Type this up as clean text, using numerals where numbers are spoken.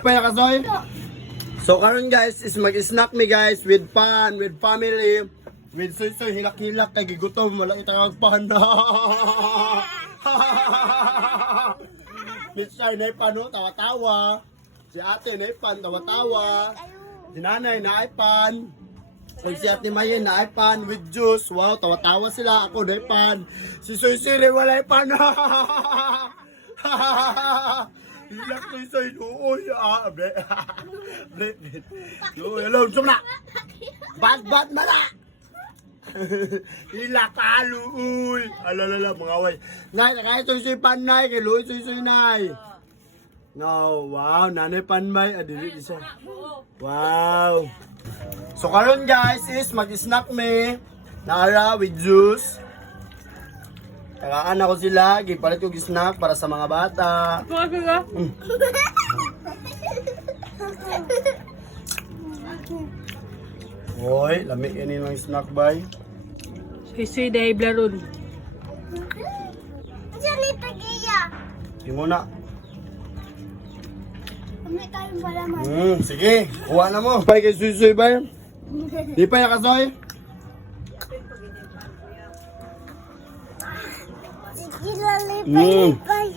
Paya kasoy. So karon guys is mag-snack me guys with fun, with family, with soy hilak-hilak kay gigutom wala itang pan. Mr. Naipan no, tawa-tawa. Si ate Naipan tawa-tawa. Si nanay Naipan. Kung si ate Mayen Naipan with juice. Wow, tawa-tawa sila. Ako Naipan. Si Soy Siri wala pan. Hilak Soy. Uy, bre. Hello, sumna. Bad mara. Hilak kalu, uy. Alalala, mga way. Nay, nakaya Soy Panay. Kay Louie Soy Nay. No, wow, nanay Panmay. Adili isa. Wow. So karon guys is mag-snack me. Naara with juice. Tagaan ako sila, gipalit ko snack para sa mga bata. Hoy, lamig ini ng snack bay. Sisi dahil blaron. Diyan ito kaya. Imo na. Kami tayong malaman. Sige, kuha na mo. Pay kay Suy bay. Di pa ya kasoy. Sige, lalipay.